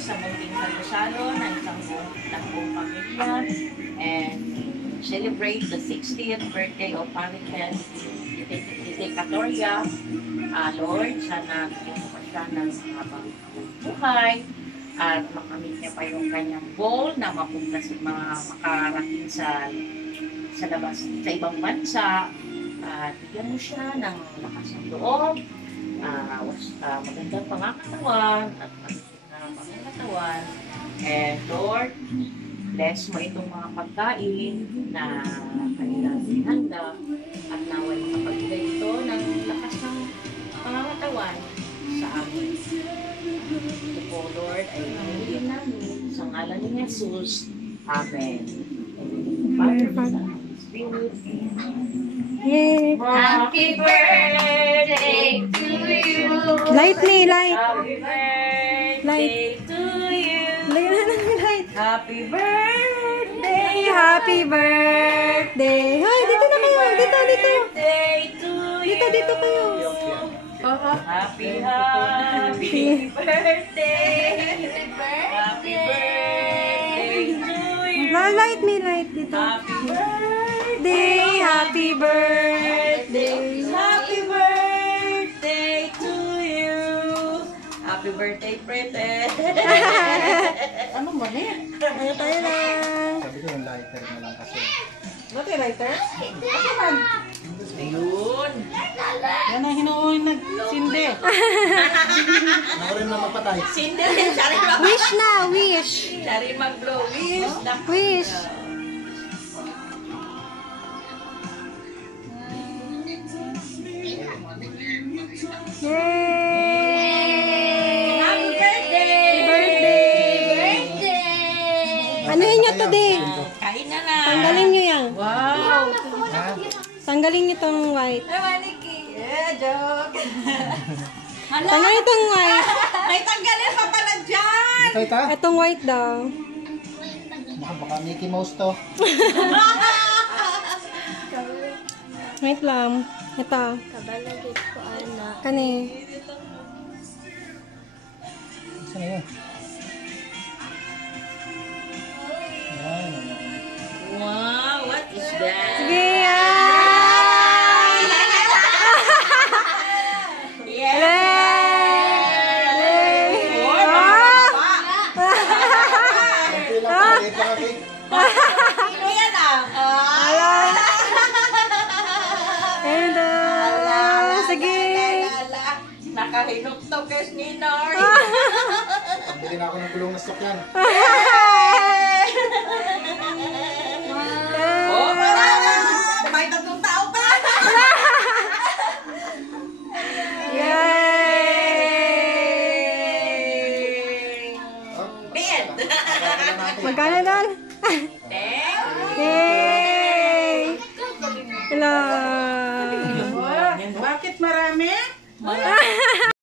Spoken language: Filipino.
sa munting salo-salo ng buong pamilya and celebrate the 60th birthday of Panginoon Dedicatoria. Lord, sana bigyan mo siya ng habang buhay at makamit niya pa yung kanyang goal na mapunta sa makarating sa labas, sa ibang bansa. At bigyan mo siya ng lakas ng loob, magandang pangangatawan at pangangatawan. And Lord, bless mo itong mga pagkain na kanilang hinanda at naway makapagbigay ito ng lakas ng pangangatawan sa amin. Ito po, Lord, ay hinihiling namin sa ngalan ni Jesus. Amen. Father, Spirit, Yay! Happy birthday to you. Light ni, light. Happy birthday to you. Light. Happy birthday. Happy birthday. Hoy, dito na kayo. Dito. Birthday to you. Dito kayo. Happy birthday. Happy birthday to you. Light me, light dito. Happy birthday. Happy birthday. Happy birthday to you. Happy birthday, Prete. Ano mo na yan? Ano tayo na? Sabi ko yung lighter na lang kasi. Ba't yung lighter? Ano man? Ayun. Yan ang hinuuling nagsindi. Ako rin na magpatay. Sindi rin. Siya rin mag- Wish na, wish. Siya rin mag-blow. Wish. Wish. Yay! Happy birthday! Birthday! Ano yun nyo today? Kain na na. Tanggalin nyo yan. Wow. Tanggalin nyo itong white. Ay, Maniki. Joke. Tanggalin itong white. May tanggalin pa pala dyan. Ito, ito. Itong white daw. Baka Mickey Mouse to. Wait lang. Ito. Kabalagit ko, anak. Kani. Saan na yun? Ayan. Wow, what is that? Sige, Maliit lang ako. Sino yan ah? Sige. Nakahinok-tok kes ni Nor. Pambili na ako ng gulong na stock yan. Oh, parang may 3 tao pa. Magkano